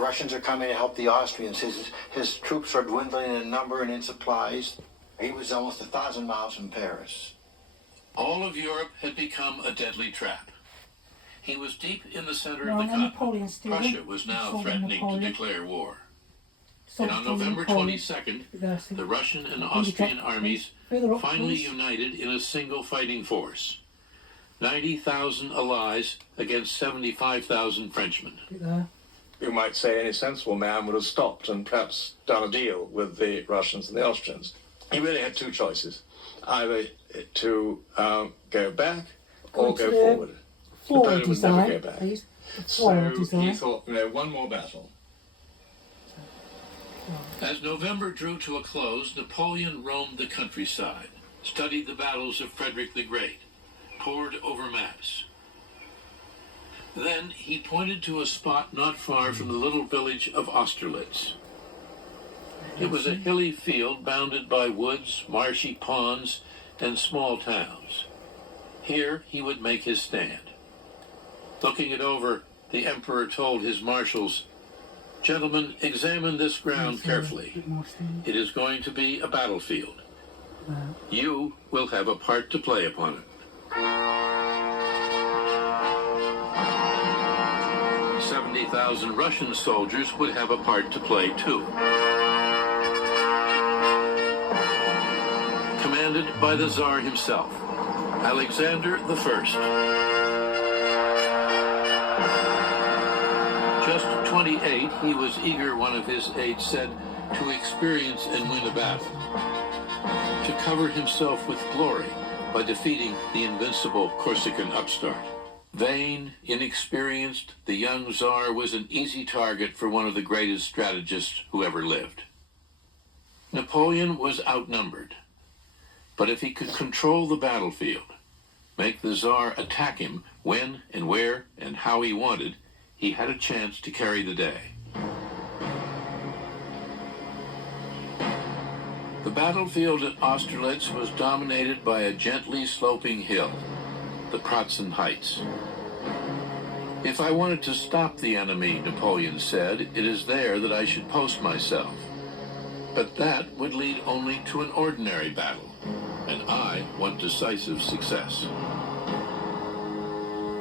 Russians are coming to help the Austrians. His troops are dwindling in number and in supplies. He was almost 1,000 miles from Paris. All of Europe had become a deadly trap. He was deep in the center of the continent. Prussia was now threatening to declare war. And on November 22nd, the Russian and Austrian armies finally united in a single fighting force. 90,000 allies against 75,000 Frenchmen. You might say any sensible man would have stopped and perhaps done a deal with the Russians and the Austrians. He really had two choices, either to go back or go forward. Napoleon would never go back. So he thought, one more battle. As November drew to a close, Napoleon roamed the countryside, studied the battles of Frederick the Great, pored over maps. Then he pointed to a spot not far from the little village of Austerlitz. It was a hilly field bounded by woods, marshy ponds, and small towns. Here he would make his stand. Looking it over, the emperor told his marshals, "Gentlemen, examine this ground carefully. It is going to be a battlefield. You will have a part to play upon it." 70,000 Russian soldiers would have a part to play too. Commanded by the Tsar himself, Alexander I. Just 28, he was eager, one of his aides said, to experience and win a battle, to cover himself with glory by defeating the invincible Corsican upstart. Vain, inexperienced, the young Tsar was an easy target for one of the greatest strategists who ever lived. Napoleon was outnumbered, but if he could control the battlefield, make the Tsar attack him when and where and how he wanted, he had a chance to carry the day. The battlefield at Austerlitz was dominated by a gently sloping hill, the Pratzen Heights. "If I wanted to stop the enemy," Napoleon said, "it is there that I should post myself. But that would lead only to an ordinary battle, and I want decisive success."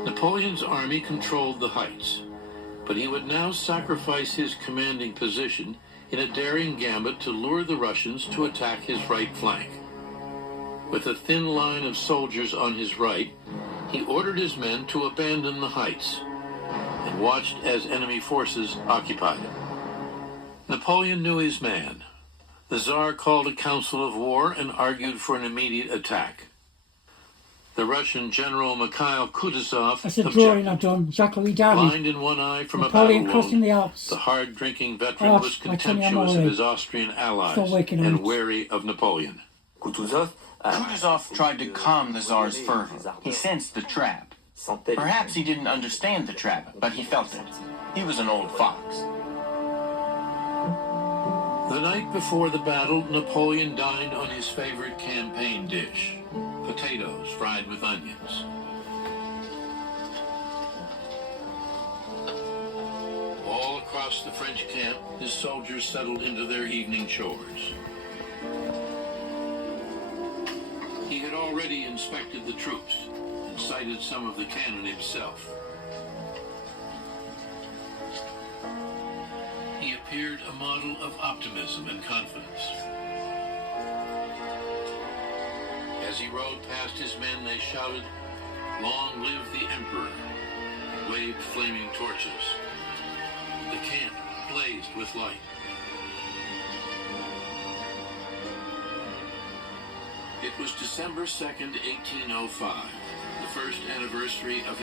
Napoleon's army controlled the heights, but he would now sacrifice his commanding position in a daring gambit to lure the Russians to attack his right flank. With a thin line of soldiers on his right, he ordered his men to abandon the heights and watched as enemy forces occupied it. Napoleon knew his man. The Tsar called a council of war and argued for an immediate attack. The Russian general Mikhail Kutuzov That's a drawing I've done, Jacques-Louis David. Blind in one eye from Napoleon a battle crossing wound, the Alps. the hard-drinking veteran was contemptuous of his Austrian allies and wary of Napoleon. Kutuzov tried to calm the Tsar's fervor. He sensed the trap. Perhaps he didn't understand the trap, but he felt it. He was an old fox. The night before the battle, Napoleon dined on his favorite campaign dish, potatoes fried with onions. All across the French camp, his soldiers settled into their evening chores. He had already inspected the troops and sighted some of the cannon himself. He appeared a model of optimism and confidence. As he rode past his men, they shouted, "Long live the Emperor," and waved flaming torches. The camp blazed with light. It was December 2nd, 1805, the first anniversary of